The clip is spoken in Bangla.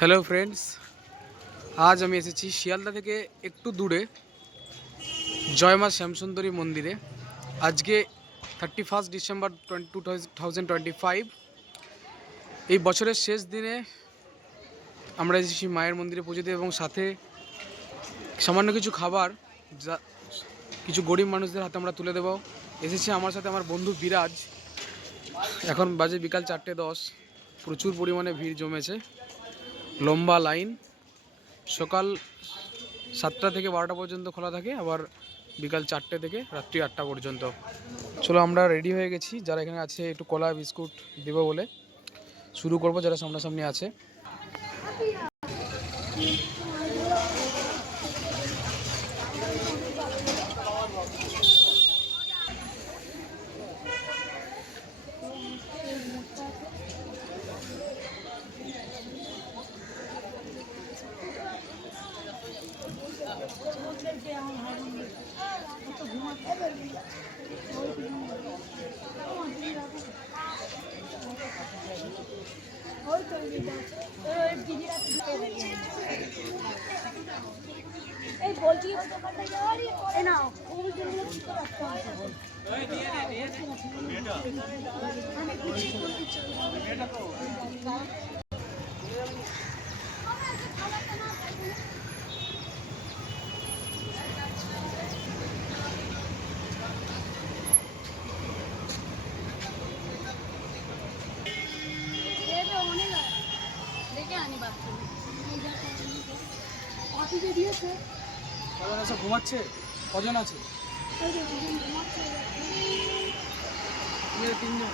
হ্যালো ফ্রেন্ডস আজ আমি এসেছি শিয়ালদা থেকে একটু দূরে, জয়মা শ্যামসুন্দরী মন্দিরে। আজকে thirty first December two thousand twenty five এই বছরের শেষ দিনে আমরা এসেছি মায়ের মন্দিরে পুজো দিতে এবং সাথে সামান্য কিছু খাবার যা, কিছু গরিব মানুষদের হাতে আমরা তুলে দেবো। এসেছি আমার সাথে আমার বন্ধু বিরাজ। এখন বাজে বিকাল চারটে দশ। প্রচুর পরিমাণে ভিড় জমেছে। লম্বা লাইন। সকাল সাতটা থেকে বারোটা পর্যন্ত খোলা থাকে, আবার বিকাল চারটে থেকে রাত্রি আটটা পর্যন্ত। চলো আমরা রেডি হয়ে গেছি। যারা এখানে আছে, একটু কলা, বিস্কুট দেবো বলে। শুরু করব, যারা সামনাসামনি আছে। এই বলছি এ নাও ফুল অফিসে দিয়েছে। কজন আছে ঘুমাচ্ছে? কজন আছে। তিনজন।